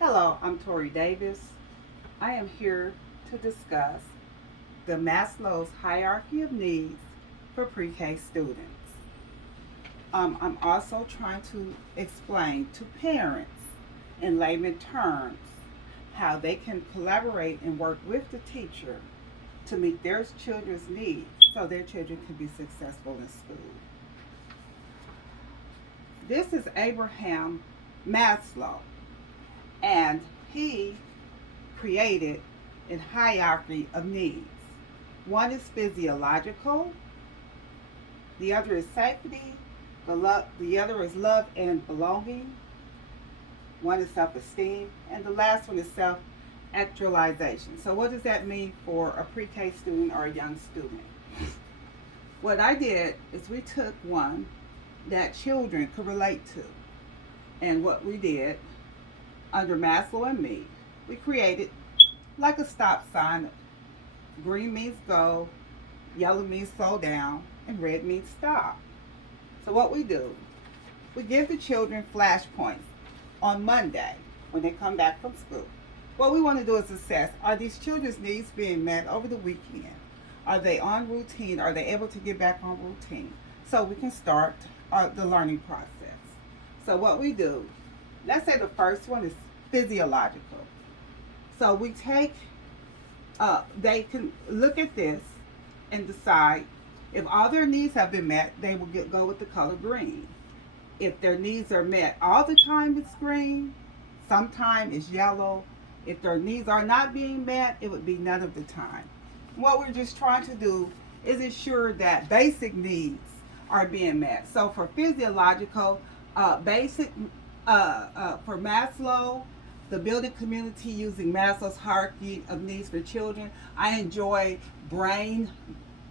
Hello, I'm Torri Davis. I am here to discuss the Maslow's hierarchy of needs for pre-K students. I'm also trying to explain to parents in layman terms how they can collaborate and work with the teacher to meet their children's needs so their children can be successful in school. This is Abraham Maslow, and he created a hierarchy of needs. One is physiological, the other is safety, the other is love and belonging, one is self-esteem, and the last one is self-actualization. So what does that mean for a pre-K student or a young student? What I did is we took one that children could relate to, and what we did under Maslow and me, we created like a stop sign. Green means go, yellow means slow down, and red means stop. So what we do, we give the children flashpoints on Monday when they come back from school. What we want to do is assess, are these children's needs being met over the weekend? Are they on routine? Are they able to get back on routine? So we can start the learning process. So what we do, let's say the first one is physiological. So we take, they can look at this and decide if all their needs have been met, they will go with the color green. If their needs are met all the time, it's green. Sometimes it's yellow. If their needs are not being met, it would be none of the time. What we're just trying to do is ensure that basic needs are being met. So for physiological, basic, for Maslow, the building community using Maslow's hierarchy of needs for children, I enjoy brain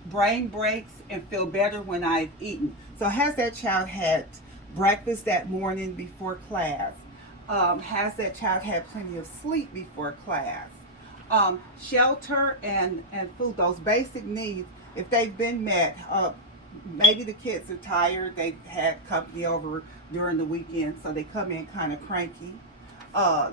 breaks and feel better when I've eaten. So has that child had breakfast that morning before class? Has that child had plenty of sleep before class? Shelter and food, those basic needs, if they've been met, maybe the kids are tired, they've had company over during the weekend, so they come in kind of cranky.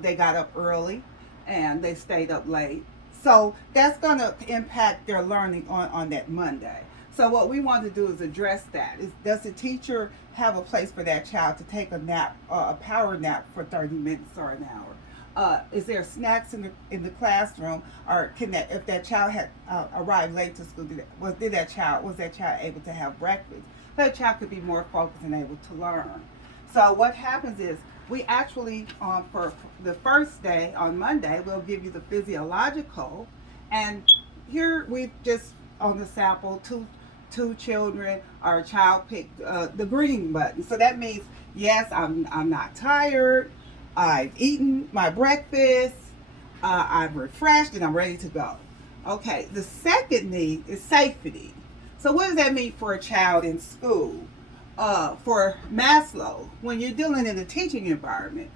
They got up early and they stayed up late. So that's going to impact their learning on that Monday. So what we want to do is address that. Does the teacher have a place for that child to take a nap, a power nap for 30 minutes or an hour? Is there snacks in the classroom, or can that, if that child had arrived late to school, was that child able to have breakfast? That child could be more focused and able to learn. So what happens is we actually, for the first day on Monday, we'll give you the physiological, and here we just on the sample two children, our child picked the green button. So that means yes, I'm not tired. I've eaten my breakfast, I'm refreshed, and I'm ready to go. Okay, the second need is safety. So what does that mean for a child in school? For Maslow, when you're dealing in a teaching environment,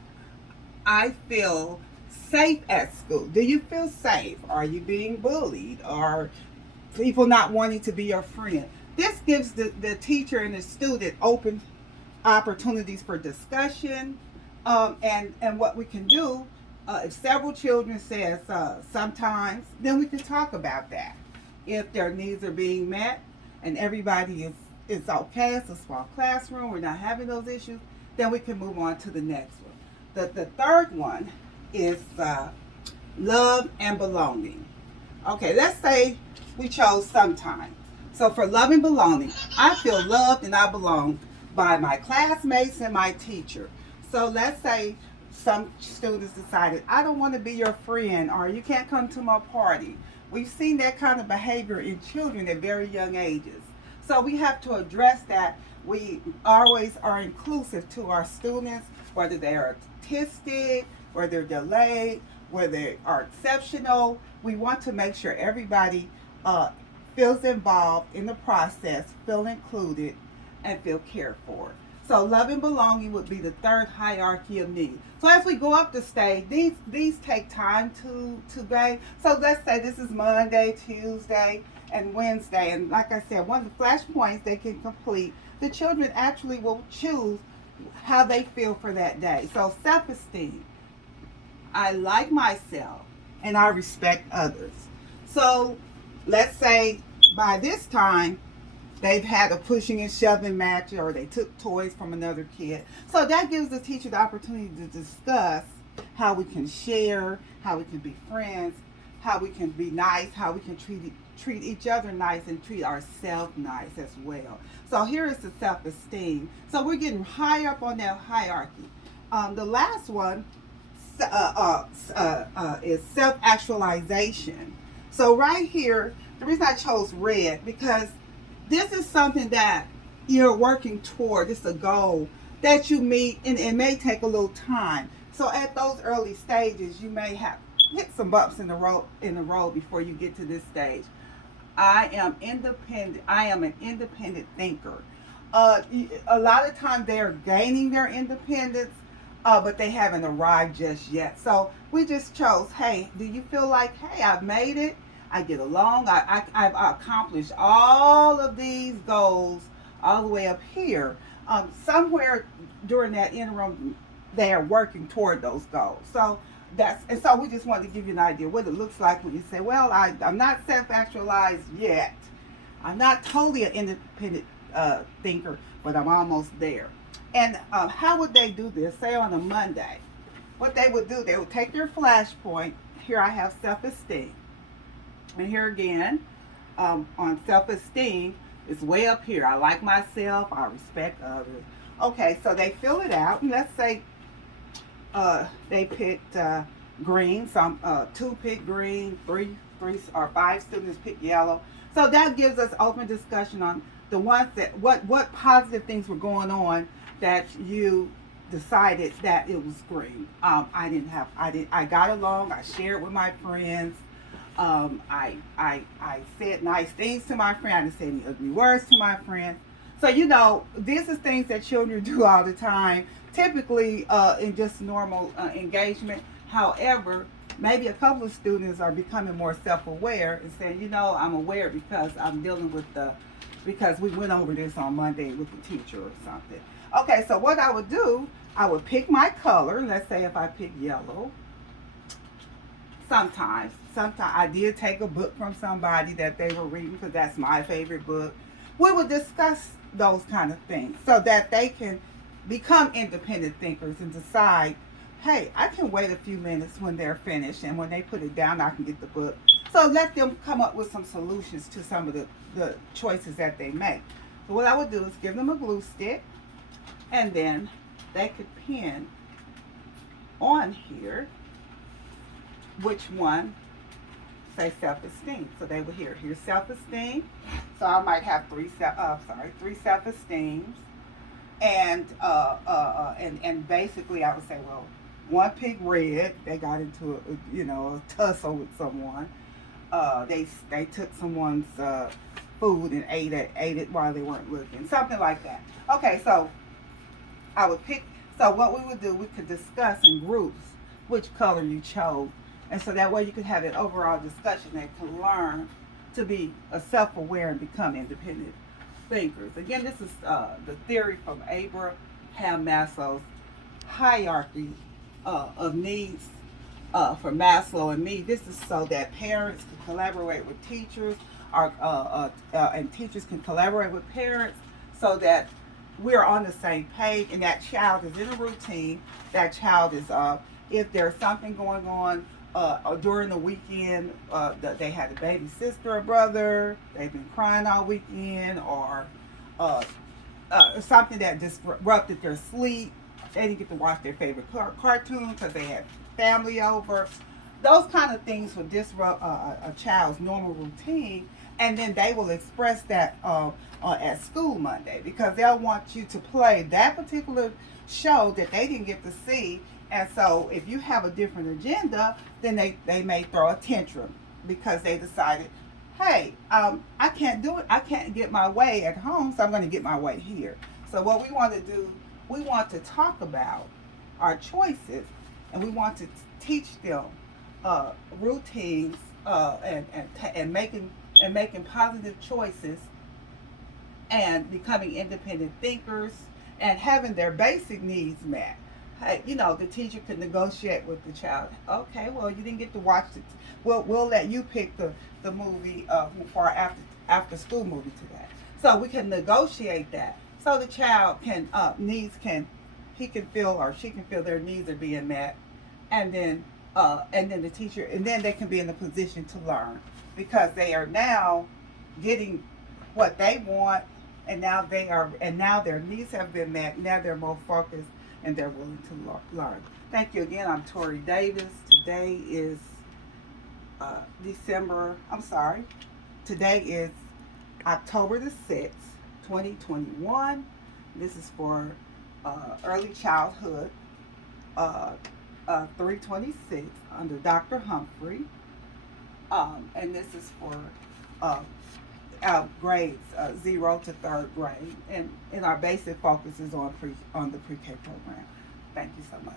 I feel safe at school. Do you feel safe? Are you being bullied? Are people not wanting to be your friend? This gives the teacher and the student open opportunities for discussion. And what we can do, if several children says sometimes, then we can talk about that. If their needs are being met and everybody is okay, it's a small classroom, we're not having those issues, then we can move on to the next one. The third one is love and belonging. Okay, let's say we chose sometimes. So for love and belonging, I feel loved and I belong by my classmates and my teacher. So let's say some students decided, I don't want to be your friend, or you can't come to my party. We've seen that kind of behavior in children at very young ages. So we have to address that. We always are inclusive to our students, whether they are autistic, whether they're delayed, whether they are exceptional. We want to make sure everybody feels involved in the process, feel included, and feel cared for. So love and belonging would be the third hierarchy of needs. So as we go up the stage, these take time to gain. So let's say this is Monday, Tuesday, and Wednesday. And like I said, one of the flash points they can complete, the children actually will choose how they feel for that day. So self-esteem. I like myself, and I respect others. So let's say by this time they've had a pushing and shoving match, or they took toys from another kid. So that gives the teacher the opportunity to discuss how we can share, how we can be friends, how we can be nice, how we can treat each other nice and treat ourselves nice as well. So here is the self-esteem. So we're getting higher up on that hierarchy. The last one is self-actualization. So right here, the reason I chose red, because this is something that you're working toward. It's a goal that you meet, and it may take a little time. So at those early stages, you may have hit some bumps in the road before you get to this stage. I am independent. I am an independent thinker. A lot of times they are gaining their independence, but they haven't arrived just yet. So we just chose, hey, do you feel like, hey, I've made it? I get along. I've accomplished all of these goals all the way up here. Somewhere during that interim, they are working toward those goals. So so we just wanted to give you an idea what it looks like when you say, well, I'm not self-actualized yet. I'm not totally an independent thinker, but I'm almost there. And how would they do this? Say on a Monday, what they would do, they would take their flashpoint. Here I have self-esteem. And here again, on self-esteem, it's way up here. I like myself. I respect others. Okay, so they fill it out. And let's say they picked green. Two picked green. Three or five students picked yellow. So that gives us open discussion on the ones that what positive things were going on that you decided that it was green. I got along. I shared with my friends. I said nice things to my friend. I didn't say any ugly words to my friend. So, this is things that children do all the time, typically in just normal engagement. However, maybe a couple of students are becoming more self-aware and saying, I'm aware because I'm dealing with because we went over this on Monday with the teacher or something. Okay, so what I would do, I would pick my color. Let's say if I pick yellow. Sometimes I did take a book from somebody that they were reading because that's my favorite book. We would discuss those kind of things so that they can become independent thinkers and decide, hey, I can wait a few minutes when they're finished, and when they put it down, I can get the book. So let them come up with some solutions to some of the choices that they make. So what I would do is give them a glue stick, and then they could pin on here which one say self-esteem. So they would here's self-esteem. So I might have three self-esteems, and basically I would say, well, one picked red. They got into a tussle with someone. They took someone's food and ate it while they weren't looking, something like that. Okay, so I would pick. So what we would do, we could discuss in groups which color you chose. And so that way you can have an overall discussion that can learn to be self-aware and become independent thinkers. Again, this is the theory from Abraham Maslow's hierarchy of needs for Maslow and me. This is so that parents can collaborate with teachers, and teachers can collaborate with parents so that we're on the same page, and that child is in a routine. That child is, if there's something going on, during the weekend, that they had a baby sister or brother, they've been crying all weekend, or something that disrupted their sleep. They didn't get to watch their favorite cartoon because they had family over. Those kind of things will disrupt a child's normal routine, and then they will express that at school Monday, because they'll want you to play that particular show that they didn't get to see. And so if you have a different agenda, then they may throw a tantrum because they decided, hey, I can't do it. I can't get my way at home, so I'm going to get my way here. So what we want to do, we want to talk about our choices, and we want to teach them routines and making positive choices, and becoming independent thinkers, and having their basic needs met. hey, the teacher can negotiate with the child. Okay, well, you didn't get to watch it. We'll let you pick the movie for after school movie today. So we can negotiate that. So the child can needs can he can feel or she can feel their needs are being met, and then the teacher and then they can be in a position to learn because they are now getting what they want, and now their needs have been met. Now they're more focused and they're willing to learn. Thank you again. I'm Torri Davis. Today is December. I'm sorry. Today is October the 6th, 2021. This is for early childhood, 326 under Dr. Humphrey, and this is for grades 0 to 3rd grade, and our basic focus is on the pre-K program. Thank you so much.